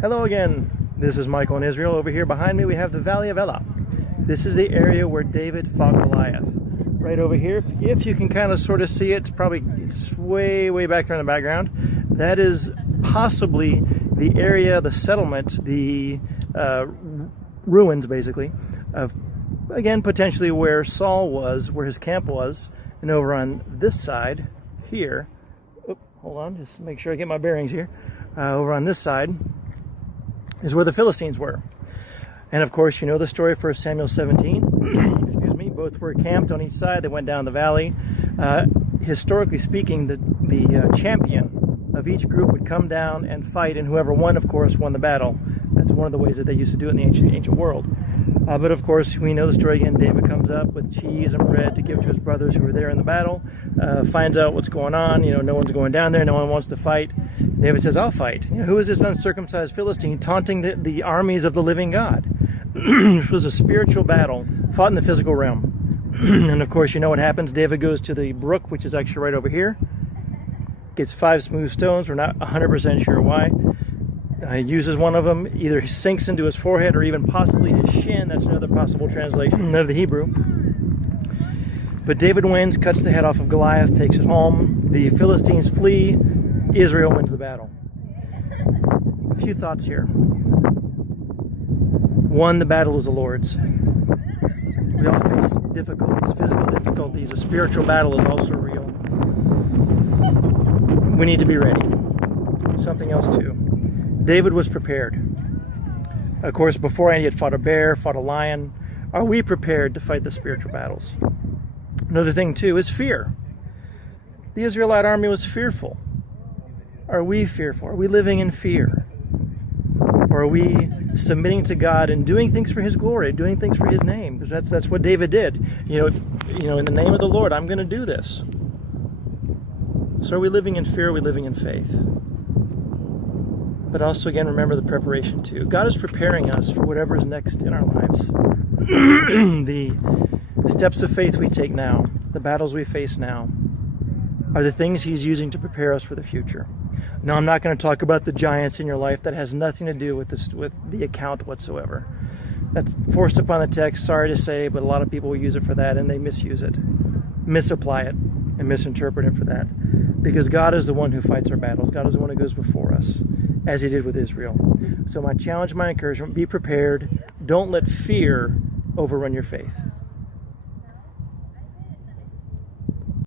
Hello again, this is Michael in Israel. Over here behind me we have the Valley of Elah. This is the area where David fought Goliath. Right over here, if you can kind of sort of see it, it's way back there in the background. That is possibly the area, the settlement, the ruins basically, of, again, potentially where Saul was, where his camp was. And over on this side here, hold on, just make sure I get my bearings here. Over on this side is where the Philistines were. And of course, you know the story, 1 Samuel 17. Excuse me, both were camped on each side. They went down the valley. Historically speaking, the champion of each group would come down and fight, and whoever won, of course, won the battle. That's one of the ways that they used to do it in the ancient world. But of course, we know the story again. David comes up with cheese and bread to give to his brothers who were there in the battle, finds out what's going on. You know, no one's going down there, no one wants to fight. David says, I'll fight. You know, who is this uncircumcised Philistine taunting the armies of the living God? This was a spiritual battle fought in the physical realm. And of course, you know what happens. David goes to the brook, which is actually right over here, gets 5 smooth stones. We're not 100% sure why. He uses one of them, either sinks into his forehead or even possibly his shin. That's another possible translation of the Hebrew. But David wins, cuts the head off of Goliath, takes it home. The Philistines flee. Israel wins the battle. A few thoughts here. One, the battle is the Lord's. We all face difficulties, physical difficulties. A spiritual battle is also real. We need to be ready. Something else too. David was prepared. Of course, beforehand he had fought a bear, fought a lion. Are we prepared to fight the spiritual battles? Another thing too is fear. The Israelite army was fearful. Are we fearful? Are we living in fear? Or are we submitting to God and doing things for His glory, doing things for His name? Because that's what David did. You know, in the name of the Lord, I'm going to do this. So are we living in fear? Are we living in faith? But also, again, remember the preparation too. God is preparing us for whatever is next in our lives. The steps of faith we take now, the battles we face now, are the things He's using to prepare us for the future. No, I'm not going to talk about the giants in your life. That has nothing to do with the account whatsoever. That's forced upon the text, sorry to say, but a lot of people will use it for that, and they misuse it, misapply it, and misinterpret it for that. Because God is the one who fights our battles. God is the one who goes before us, as He did with Israel. So my challenge, my encouragement, be prepared. Don't let fear overrun your faith.